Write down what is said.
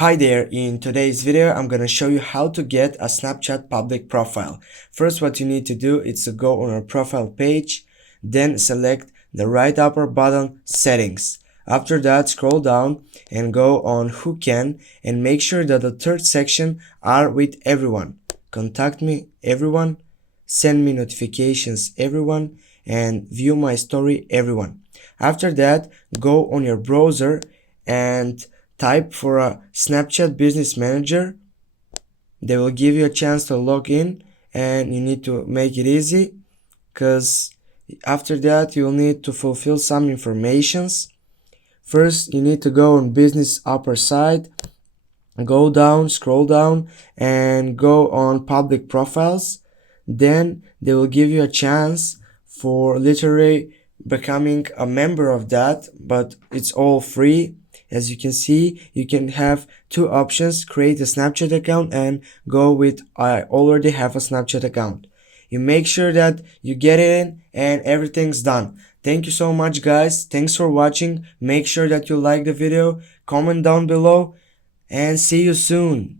Hi there, in today's video I'm gonna show you how to get a Snapchat public profile. First, what you need to do is to go on our profile page, then select the right upper button settings. After that, scroll down and go on who can and make sure that the third section are with everyone. Contact me everyone, send me notifications everyone, and view my story everyone. After that, go on your browser and type for a Snapchat Business Manager. They will give you a chance to log in, and you need to make it easy because after that you'll need to fulfill some informations. First, you need to go on business upper side, go down, scroll down, and go on public profiles. Then they will give you a chance for literally becoming a member of that, but it's all free. As you can see, you can have two options: create a Snapchat account and go with I already have a Snapchat account. You make sure that you get it in and everything's done. Thank you so much, guys. Thanks for watching. Make sure that you like the video, comment down below, and see you soon.